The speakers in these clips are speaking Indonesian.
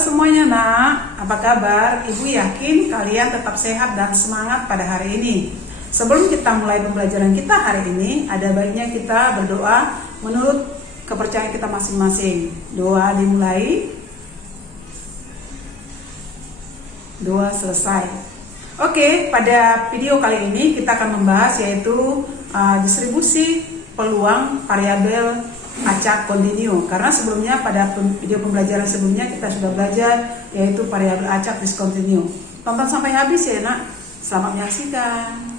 semuanya nak, apa kabar? Ibu yakin kalian tetap sehat dan semangat pada hari ini. Sebelum kita mulai pembelajaran kita hari ini, ada baiknya kita berdoa menurut kepercayaan kita masing-masing. Doa dimulai, doa selesai. Oke, pada video kali ini kita akan membahas yaitu distribusi peluang variabel acak kontinu. Karena sebelumnya pada video pembelajaran sebelumnya kita sudah belajar yaitu variabel acak diskontinu. Tonton sampai habis ya nak. Selamat menyaksikan.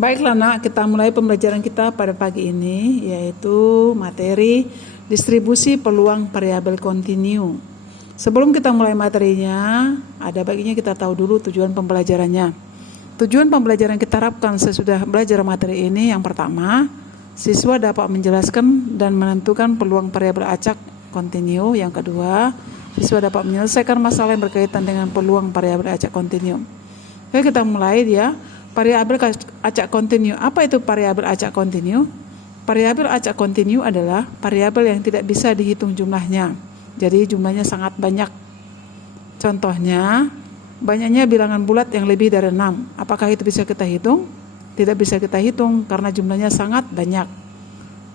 Baiklah nak, kita mulai pembelajaran kita pada pagi ini yaitu materi distribusi peluang variabel kontinu. Sebelum kita mulai materinya, ada baiknya kita tahu dulu tujuan pembelajarannya. Tujuan pembelajaran kita harapkan sesudah belajar materi ini, yang pertama, siswa dapat menjelaskan dan menentukan peluang variabel acak kontinu. Yang kedua, siswa dapat menyelesaikan masalah yang berkaitan dengan peluang variabel acak kontinu. Oke, kita mulai ya. Variabel acak kontinu. Apa itu variabel acak kontinu? Variabel acak kontinu adalah variabel yang tidak bisa dihitung jumlahnya. Jadi jumlahnya sangat banyak. Contohnya, banyaknya bilangan bulat yang lebih dari 6. Apakah itu bisa kita hitung? Tidak bisa kita hitung karena jumlahnya sangat banyak.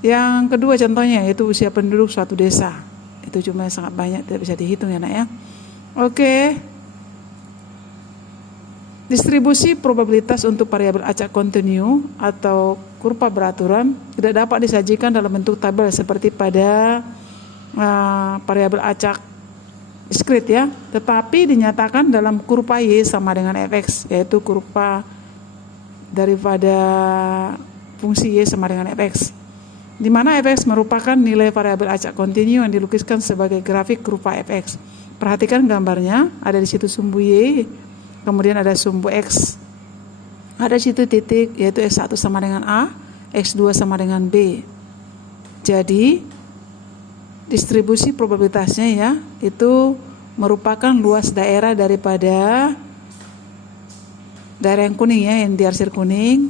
Yang kedua contohnya yaitu usia penduduk suatu desa. Itu jumlahnya sangat banyak, tidak bisa dihitung ya nak ya. Oke. Distribusi probabilitas untuk variabel acak kontinu atau kurva beraturan tidak dapat disajikan dalam bentuk tabel seperti pada variabel acak diskrit ya, tetapi dinyatakan dalam kurva Y sama dengan fx, yaitu kurva daripada fungsi Y sama dengan fx, di mana fx merupakan nilai variabel acak kontinu yang dilukiskan sebagai grafik kurva fx. Perhatikan gambarnya, ada di situ sumbu Y, kemudian ada sumbu X, ada di situ titik yaitu X1 sama dengan A, X2 sama dengan B. Jadi distribusi probabilitasnya ya, itu merupakan luas daerah daripada daerah yang kuning ya, yang diarsir kuning,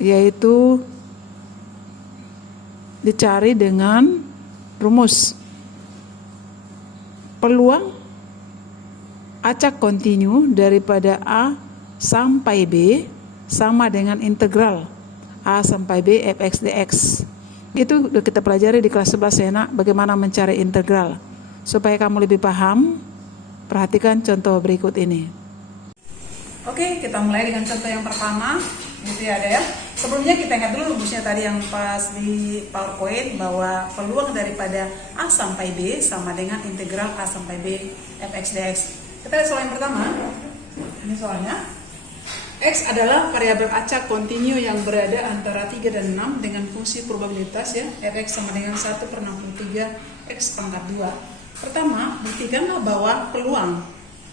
yaitu dicari dengan rumus peluang acak kontinu daripada A sampai B sama dengan integral A sampai B fx dx. Itu udah kita pelajari di kelas 11 ya nak, bagaimana mencari integral. Supaya kamu lebih paham, perhatikan contoh berikut ini. Oke, kita mulai dengan contoh yang pertama. Gitu ya ada ya. Sebelumnya kita ingat dulu rumusnya tadi yang pas di PowerPoint, bahwa peluang daripada A sampai B sama dengan integral A sampai B fx dx. Kita lihat soal yang pertama. Ini soalnya. X adalah variabel acak kontinu yang berada antara 3 dan 6 dengan fungsi probabilitas ya, fx sama dengan 1/63 x pangkat 2. Pertama, buktikanlah bahwa peluang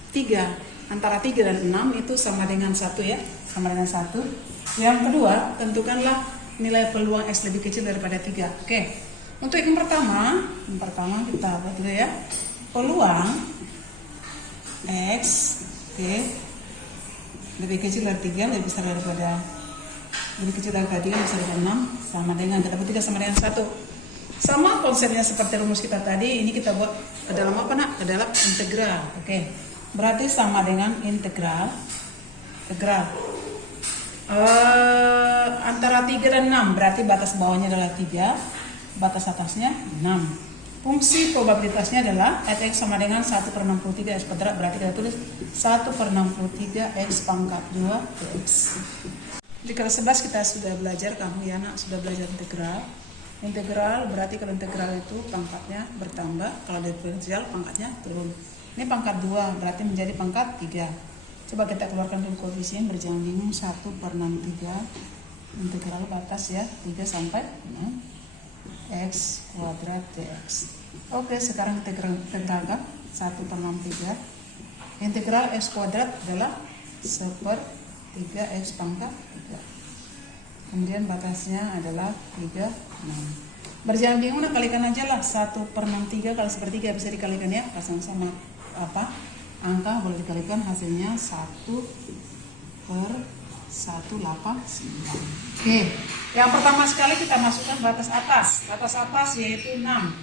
3 antara 3 dan 6 itu sama dengan 1 ya, sama dengan 1. Yang kedua, tentukanlah nilai peluang x lebih kecil daripada 3. Oke. Untuk yang pertama kita buat dulu ya. Peluang x lebih kecil dari 3, lebih besar daripada, lebih kecil daripada 3, lebih besar daripada 6, sama dengan, kita buat 3 sama dengan 1. Sama konsepnya seperti rumus kita tadi, ini kita buat ke dalam apa nak? Ke dalam integral. Oke. Berarti sama dengan integral antara 3 dan 6, berarti batas bawahnya adalah 3, batas atasnya 6. Fungsi probabilitasnya adalah fx sama dengan 1/63 x kuadrat, berarti kita tulis 1/63 x pangkat 2 dx. Di kelas 11 kita sudah belajar, kamu ya nak, sudah belajar integral. Integral berarti kalau integral itu pangkatnya bertambah, kalau diferensial pangkatnya turun. Ini pangkat 2 berarti menjadi pangkat 3. Coba kita keluarkan dulu koefisien, berjangan bingung, 1/63 integral batas ya, 3 sampai 6 x kuadrat dx. Oke, sekarang kita integralkan 1/63. Integral x kuadrat adalah 1/3 x pangkat 3. Kemudian batasnya adalah 3, 6. Berjangan bingung, nah kalikan aja lah 1/63 kali sepertiga bisa dikalikan ya, pasang sama apa angka boleh dikalikan, hasilnya 1/189. Oke, yang pertama sekali kita masukkan batas atas yaitu 6.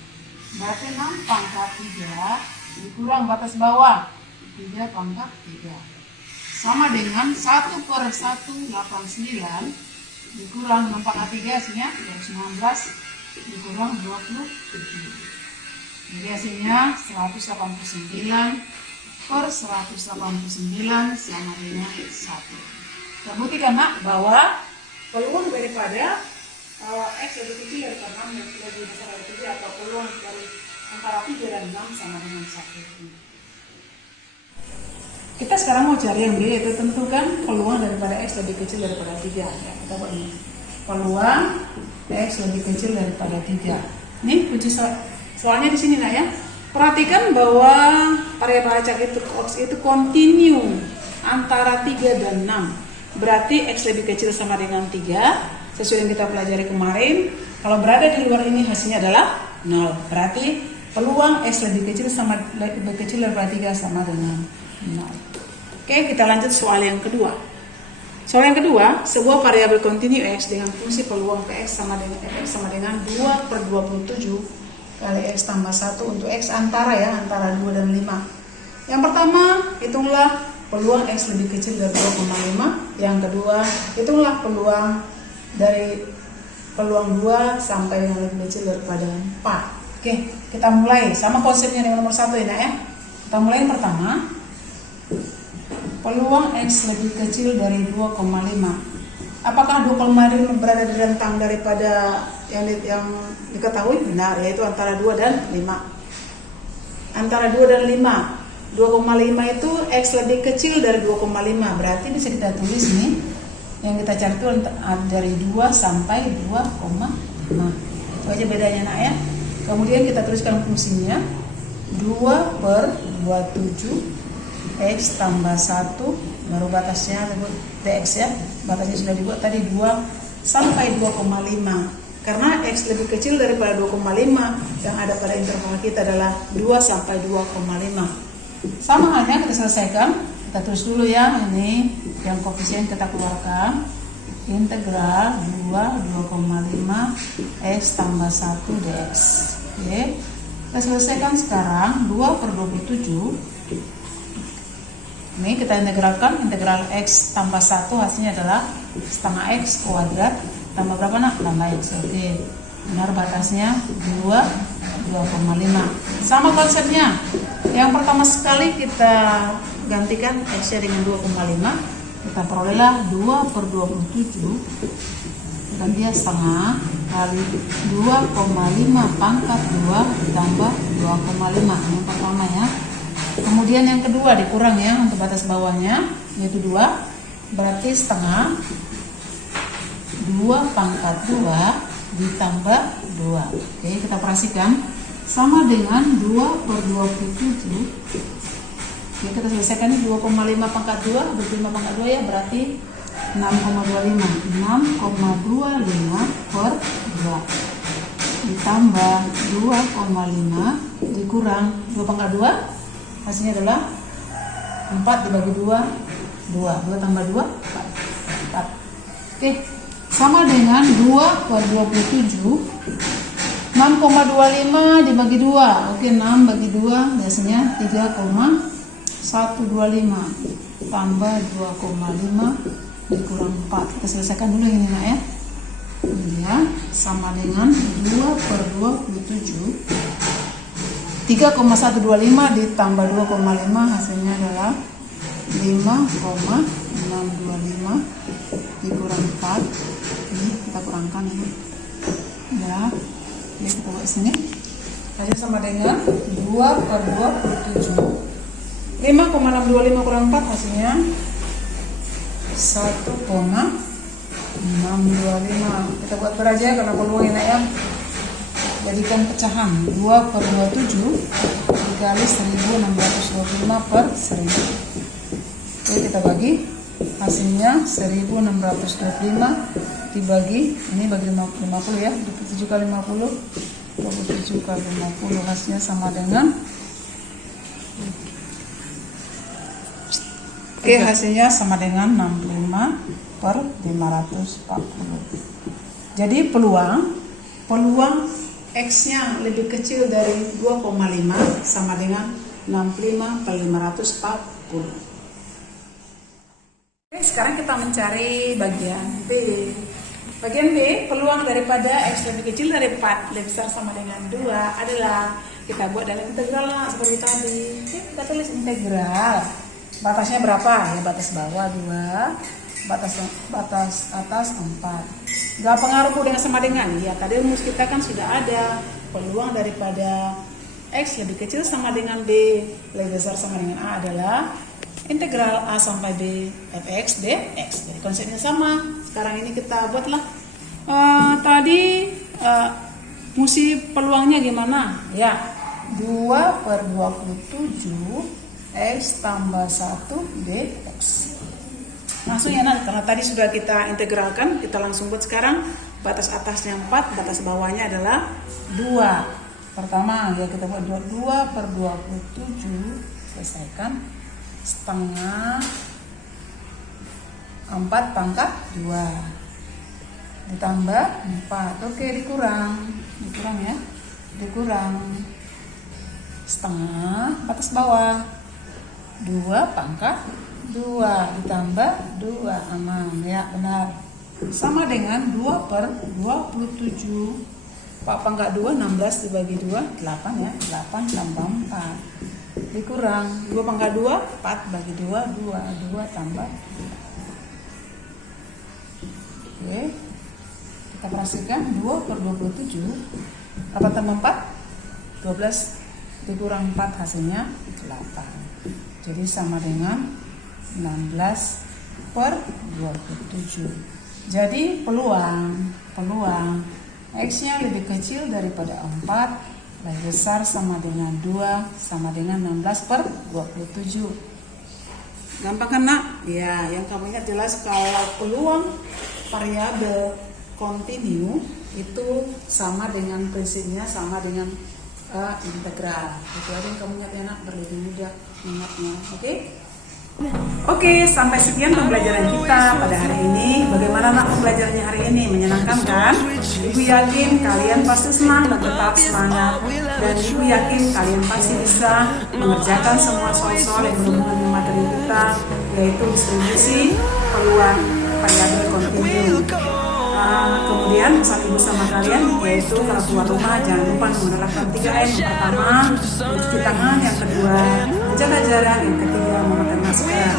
Berarti 6 pangkat 3 dikurang batas bawah 3 pangkat 3. Sama dengan 1 per 189 dikurang 6 pangkat 3 hasilnya 219 dikurang 27. Jadi hasilnya 189 per 189 sama dengan 1. Kita buktikan nak bahwa peluang daripada X lebih kecil daripada 6 yang lebih besar dari 3 atau peluang dari antara 3 dan 6 sama dengan 1. Kita sekarang mau cari yang B, yaitu tentukan peluang daripada X lebih kecil daripada 3. Ya, kita buat ini. Peluang X lebih kecil daripada 3. Ini kunci soalnya di sini nak ya. Perhatikan bahwa variabel acak itu continue antara 3 dan 6. Berarti X lebih kecil sama dengan 3. Sesuai yang kita pelajari kemarin, kalau berada di luar ini hasilnya adalah 0. Berarti peluang X lebih kecil daripada 3 sama dengan 0. Oke, kita lanjut soal yang kedua. Soal yang kedua, sebuah variabel kontinu X dengan fungsi peluang Px sama dengan 2 per 27 kali X tambah 1 untuk X antara 2 dan 5. Yang pertama, hitunglah peluang X lebih kecil dari 2,5. Yang kedua, hitunglah peluang dari peluang 2 sampai yang lebih kecil daripada 4. Oke, kita mulai sama konsepnya dengan nomor 1 ya. Kita mulai yang pertama. Peluang X lebih kecil dari 2,5. Apakah 2,5 berada di rentang daripada yang diketahui? Benar, yaitu antara 2 dan 5. Antara 2 dan 5. 2,5 itu X lebih kecil dari 2,5. Berarti bisa kita tulis nih. Yang kita cari itu dari 2 sampai 2,5. Itu aja bedanya nak ya. Kemudian kita tuliskan fungsinya 2 per 27 X tambah 1 baru batasnya Dx ya. Batasnya sudah dibuat tadi 2 sampai 2,5. Karena X lebih kecil daripada 2,5, yang ada pada interval kita adalah 2 sampai 2,5. Sama halnya kita selesaikan. Kita tulis dulu ya, ini yang koefisien kita keluarkan. Integral 2,5 X tambah 1 Dx. Oke. Kita selesaikan sekarang 2 per 27. Ini kita integralkan, integral X tambah 1 hasilnya adalah setengah X kuadrat tambah berapa nak? Tambah X. Oke. Benar batasnya 2,5. Sama konsepnya. Yang pertama sekali kita gantikan X-nya dengan 2,5. Kita perolehlah 2 per 27 dan dia setengah kali 2,5 pangkat 2 ditambah 2,5. Yang pertama ya. Kemudian yang kedua dikurang ya untuk batas bawahnya, yaitu 2. Berarti setengah 2 pangkat 2 ditambah 2. Oke, kita operasikan sama dengan 2 per 27. Oke, kita selesaikan ini 2,5 pangkat 2 25 pangkat 2 ya, berarti 6,25. 6,25 per 2 ditambah 2,5 dikurang 2 pangkat 2 hasilnya adalah 4 dibagi 2 tambah 2 4. Oke, sama dengan 2 per 27 6,25 dibagi 2. Oke, 6 bagi 2 biasanya 3,125 tambah 2,5 dikurang 4. Kita selesaikan dulu ini nak ya. Ini ya, sama dengan 2 per 27 3,125 ditambah 2,5 hasilnya adalah 5,625 dikurang 4. Ini kita kurangkan ini ya. Ini kita buat sini hasilnya sama dengan 2 per 27. 5,625 kurang 4 hasilnya 1,625. Kita buat beraja karena peluang enak ya. Jadikan pecahan 2 per 27 dikali 1625 per 1000. Oke, kita bagi hasilnya 1625 dibagi ini bagi 50 ya, 27 kali 50 27 kali 50 hasilnya sama dengan oke, hasilnya sama dengan 65 per 540. Jadi peluang X-nya lebih kecil dari 2,5 sama dengan 65 per 540. Oke, sekarang kita mencari bagian B. Bagian B, peluang daripada X lebih kecil dari 4 lebih besar sama dengan 2 adalah kita buat dalam integral lah, seperti tadi. Oke, kita tulis integral. Batasnya berapa? Ya, batas bawah 2, batas atas 4. Gak pengaruh dengan sama dengan. Ya, tadi rumus kita kan sudah ada. Peluang daripada X lebih kecil sama dengan B lebih besar sama dengan A adalah integral A sampai B fx dx. Jadi konsepnya sama. Sekarang ini kita buatlah. Tadi mesti peluangnya gimana? Ya, 2 per 27 X tambah 1 dx. Langsung ya, karena tadi sudah kita integralkan, kita langsung buat sekarang. Batas atasnya 4, batas bawahnya adalah 2. Pertama ya kita buat 2 per 27, selesaikan, setengah 4 pangkat 2 ditambah 4. Oke, dikurang ya, dikurang setengah batas bawah 2 pangkat 2 ditambah 2, aman ya, benar, sama dengan 2 per 27. 4 pangkat 2, 16 dibagi 2, 8 ya, 8 tambah 4 dikurang 2 pangkat 2, 4 bagi 2, 2 tambah 2. Oke, kita perhatikan 2 per 27, apa tambah 4? 12 dikurang 4 hasilnya 8. Jadi sama dengan 16 per 27. Jadi peluang X-nya lebih kecil daripada 4 lebih besar sama dengan 2 sama dengan 16 per 27. Gampang kan nak? Ya, yang kamu ingat jelas kalau peluang variabel kontinu itu sama dengan prinsipnya sama dengan integral. Itu aja yang kamu ingat ya nak, berlebih mudah ingatnya. Oke, sampai sekian pembelajaran kita pada hari ini. Bagaimana nak pembelajarannya hari ini? Menyenangkan kan? Ibu yakin kalian pasti senang dan tetap semangat. Dan Ibu yakin kalian pasti bisa mengerjakan semua soal-soal yang berhubungan dengan materi kita, yaitu distribusi, peluang, variabel kontinu. Kemudian pesan ibu sama kalian yaitu kalau keluar rumah jangan lupa menerapkan 3M. Yang pertama, mencuci tangan. Yang kedua, menjaga jarak. Yang ketiga, memakai masker.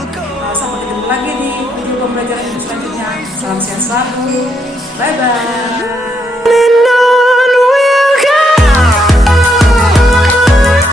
Sampai ketemu lagi di video pembelajaran selanjutnya. Salam sehat selalu. Bye bye.